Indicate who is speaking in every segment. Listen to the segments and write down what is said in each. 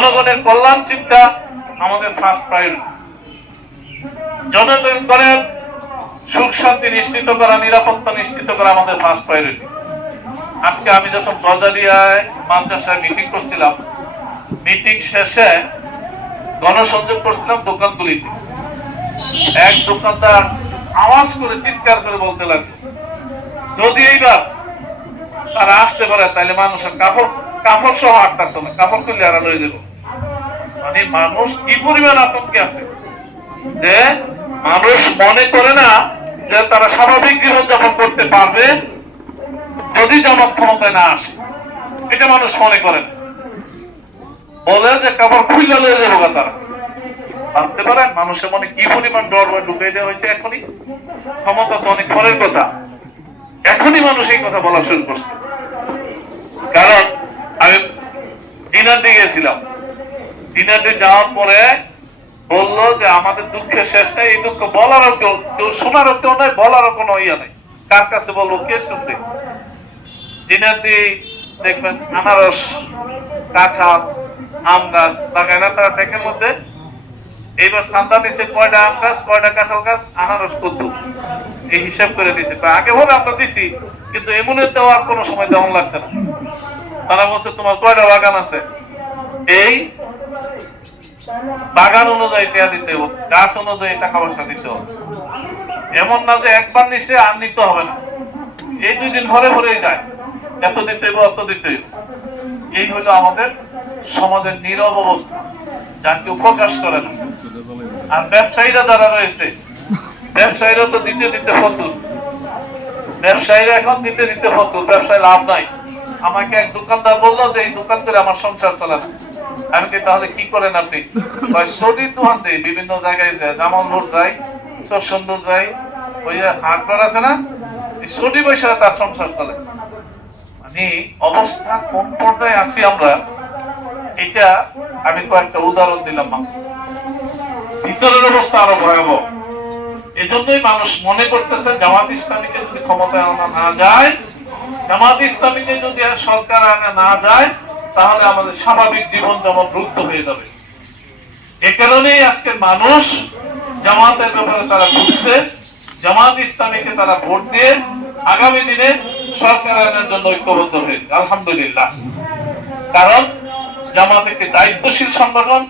Speaker 1: জনগণের কল্যাণ চিন্তা আমাদের ফার্স্ট প্রায়োরিটি জনগণের সুখ শান্তি নিশ্চিত করা, নিরাপত্তা নিশ্চিত করা আমাদের ফার্স্ট প্রায়োরিটি আজকে আমি যখন গজারিয়ায় মাদ্রাসায় মিটিং করছিলাম মিটিং শেষে গণসংযোগ করছিলাম দোকানগুলিতে। এক দোকানদার আওয়াজ করে চিৎকার করে বলতে লাগল, যদি এইবার তারা আসতে পারে, তাহলে মানুষের কাপড় কাপড় সহ আটকাতো না, কাপড় খুলে আড়া লয়ে দেবো মানে মানুষ কি পরিমাণ আতঙ্কে আছে? যে মানুষ মনে করে না যে তারা স্বাভাবিক জীবনযাপন করতে পারবে যদি জামাত ক্ষমতায় না আসে। এটা মানুষ মনে করে না। বলে যে কাপড় খুলে লয়ে যাব তারা। ভাবতে পারেন, মানুষের মনে কি পরিমাণ ডর ভয় ঢুকিয়ে দেওয়া হয়েছে এখনই? ক্ষমতা তো অনেক পরের কথা। এখনই মানুষ এই কথা বলা শুরু করছে। কারণ আমি ডিনার দিয়ে গেছিলাম। দিয়ে যাওয়ার পরে বলল যে, আমাদের দুঃখের শেষ নেই এই দুঃখ। বলারও কেউ কেউ শোনারও কেউ নাই, বলারও কোনো ইয়ে নেই। কার কাছে বলব, কে শুনবে? দিয়ে দেখবেন, আনারস কাঁঠাল আম গাছ লাগায় না, তারা ট্যাঙ্কের মধ্যে। এইবার সান্দা দিছে কয়টা আম গাছ, কয়টা কাঁঠাল গাছ, আনারস কত এই হিসাব করে তো আগে ভাবে আমরা দিছি, কিন্তু এমনি দেওয়ার কোনো সময় যেমন লাগছে না। তারা বলছে, তোমার কয়টা বাগান আছে? এই বাগান অনুযায়ী টাকা দিতে হবে, গাছ অনুযায়ী টাকা পয়সা দিতে হবে। এমন না যে একবার নিচে আর নিতে হবে না। এই দুই দিন ভরে ভরেই যায়। এত দিতে হবে অত দিতে হবে এই হলো আমাদের সমাজের নীরব অবস্থা, যা কেউ প্রকাশ করে না। আর ব্যবসায়ীরা যারা রয়েছে, ব্যবসায়ীরা তো দিতে দিতে ফতুর। ব্যবসায়ীরা এখন দিতে দিতে ফতুর, ব্যবসায় লাভ নাই। আমাকে এক দোকানদার বলল যে, এই দোকান করে আমার সংসার চলে না আমি কি তাহলে কি করেন আপনি? সৌদির দোকান দেয় বিভিন্ন জায়গায় জামাল রোড যায়, চোর সুন্দর যায়, ওই যে হাটবার আছে না? সৌদি পয়সা তার সংসার চলে। মানে অবস্থা কোন পর্যায়ে আছি আমরা, এটা আমি কয়েকটা উদাহরণ দিলাম ভিতরের অবস্থা আরও ভয়াবহ। এজন্যই মানুষ মনে করতেছে জামাত ইসলামীকে যদি ক্ষমতায় আনা না যায়, জামাত ইসলামীকে যদি সরকার আনা না যায় তাহলে আমাদের স্বাভাবিক জীবন যেমন রুদ্ধ হয়ে যাবে। এ কারণেই আজকের মানুষ জামাতের ব্যাপারে তারা বুঝছে, জামাত ইসলামীকে তারা ভোট দিয়ে আগামী দিনে সরকার আনার জন্য ঐক্যবদ্ধ হয়েছে। আলহামদুলিল্লাহ। কারণ জামাত একটি দায়িত্বশীল সংগঠন,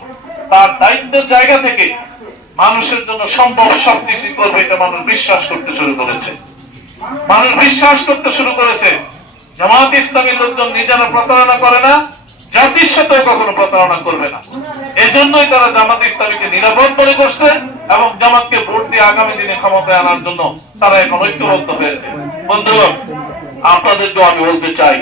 Speaker 1: তার দায়িত্বের জায়গা থেকে মানুষের জন্য সম্ভব সবকিছু করবে এটা মানুষ বিশ্বাস করতে শুরু করেছে। মানুষ বিশ্বাস করতে শুরু করেছে জামাত ইসলামী লোকজন নিজেরা প্রতারণা করে না, জাতির সাথেও কখনো প্রতারণা করবে না। এজন্যই তারা জামাত ইসলামীকে নিরাপদ মনে করছে এবং জামাতকে ভোট দিয়ে আগামী দিনে ক্ষমতায় আনার জন্য তারা এখন ঐক্যবদ্ধ হয়েছে। বন্ধুগণ, আপনাদেরকেও আমি বলতে চাই